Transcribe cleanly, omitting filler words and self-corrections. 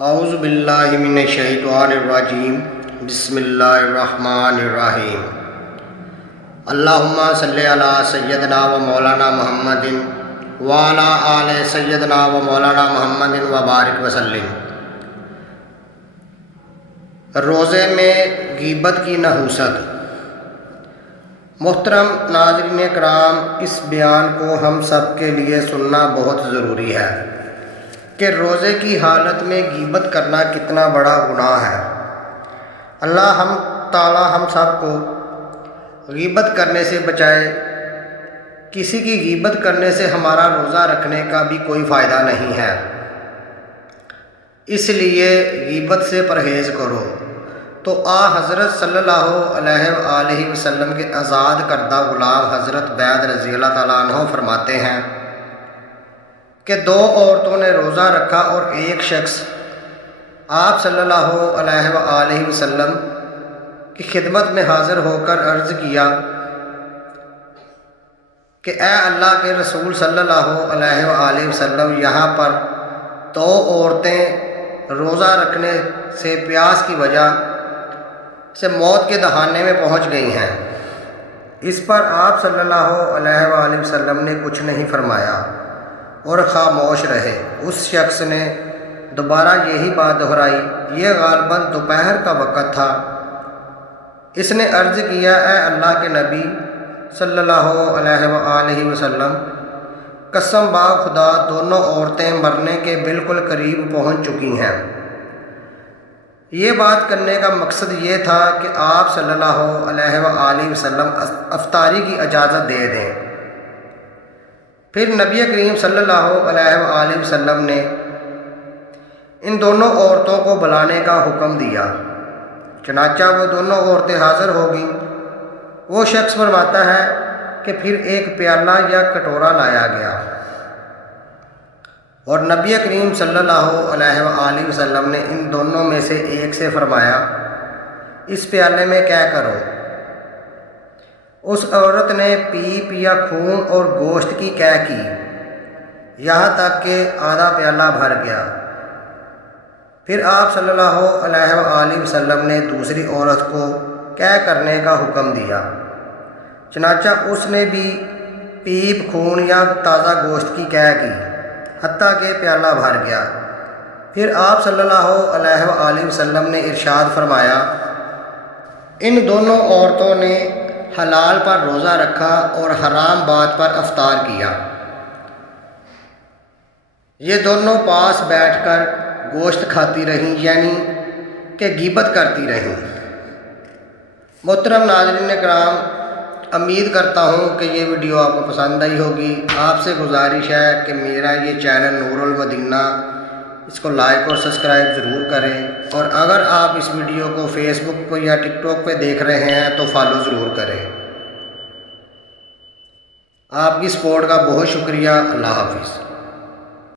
اعوذ باللہ من الشیطان الرجیم بسم اللہ الرحمن الرحیم اللہم صلی علی سیدنا و مولانا محمد وعلی آل سیدنا و مولانا محمد وبارک وسلم۔ روزے میں غیبت کی نحوست۔ محترم ناظرین کرام، اس بیان کو ہم سب کے لیے سننا بہت ضروری ہے کہ روزے کی حالت میں غیبت کرنا کتنا بڑا گناہ ہے۔ اللہ تعالی ہم سب کو غیبت کرنے سے بچائے۔ کسی کی غیبت کرنے سے ہمارا روزہ رکھنے کا بھی کوئی فائدہ نہیں ہے، اس لیے غیبت سے پرہیز کرو۔ تو حضرت صلی اللہ علیہ وآلہ وسلم کے آزاد کردہ غلام حضرت بید رضی اللہ تعالیٰ عنہ فرماتے ہیں کہ دو عورتوں نے روزہ رکھا اور ایک شخص آپ صلی اللہ علیہ وآلہ وسلم کی خدمت میں حاضر ہو کر عرض کیا کہ اے اللہ کے رسول صلی اللہ علیہ وآلہ وسلم، یہاں پر دو عورتیں روزہ رکھنے سے پیاس کی وجہ سے موت کے دہانے میں پہنچ گئی ہیں۔ اس پر آپ صلی اللہ علیہ وآلہ وسلم نے کچھ نہیں فرمایا اور خاموش رہے۔ اس شخص نے دوبارہ یہی بات دہرائی۔ یہ غالباً دوپہر کا وقت تھا۔ اس نے عرض کیا، اے اللہ کے نبی صلی اللہ علیہ وآلہ وسلم، قسم با خدا دونوں عورتیں مرنے کے بالکل قریب پہنچ چکی ہیں۔ یہ بات کرنے کا مقصد یہ تھا کہ آپ صلی اللہ علیہ وآلہ وسلم افطاری کی اجازت دے دیں۔ پھر نبی کریم صلی اللہ علیہ وآلہ وسلم نے ان دونوں عورتوں کو بلانے کا حکم دیا۔ چنانچہ وہ دونوں عورتیں حاضر ہو گئیں۔ وہ شخص فرماتا ہے کہ پھر ایک پیالہ یا کٹورا لایا گیا اور نبی کریم صلی اللہ علیہ وآلہ وسلم نے ان دونوں میں سے ایک سے فرمایا، اس پیالے میں کیا کرو؟ اس عورت نے پی پیا خون اور گوشت کی قے کی، یہاں تک کہ آدھا پیالہ بھر گیا۔ پھر آپ صلی اللہ علیہ وآلہ وسلم نے دوسری عورت کو قے کرنے کا حکم دیا۔ چنانچہ اس نے بھی پیپ خون یا تازہ گوشت کی قے کی، حتیٰ کہ پیالہ بھر گیا۔ پھر آپ صلی اللہ علیہ وآلہ وسلم نے ارشاد فرمایا، ان دونوں عورتوں نے حلال پر روزہ رکھا اور حرام بات پر افطار کیا۔ یہ دونوں پاس بیٹھ کر گوشت کھاتی رہیں، یعنی کہ غیبت کرتی رہیں۔ محترم ناظرین کرام، امید کرتا ہوں کہ یہ ویڈیو آپ کو پسند آئی ہوگی۔ آپ سے گزارش ہے کہ میرا یہ چینل نور المدینہ، اس کو لائک اور سبسکرائب ضرور کریں، اور اگر آپ اس ویڈیو کو فیس بک پہ یا ٹک ٹاک پہ دیکھ رہے ہیں تو فالو ضرور کریں۔ آپ کی سپورٹ کا بہت شکریہ۔ اللہ حافظ۔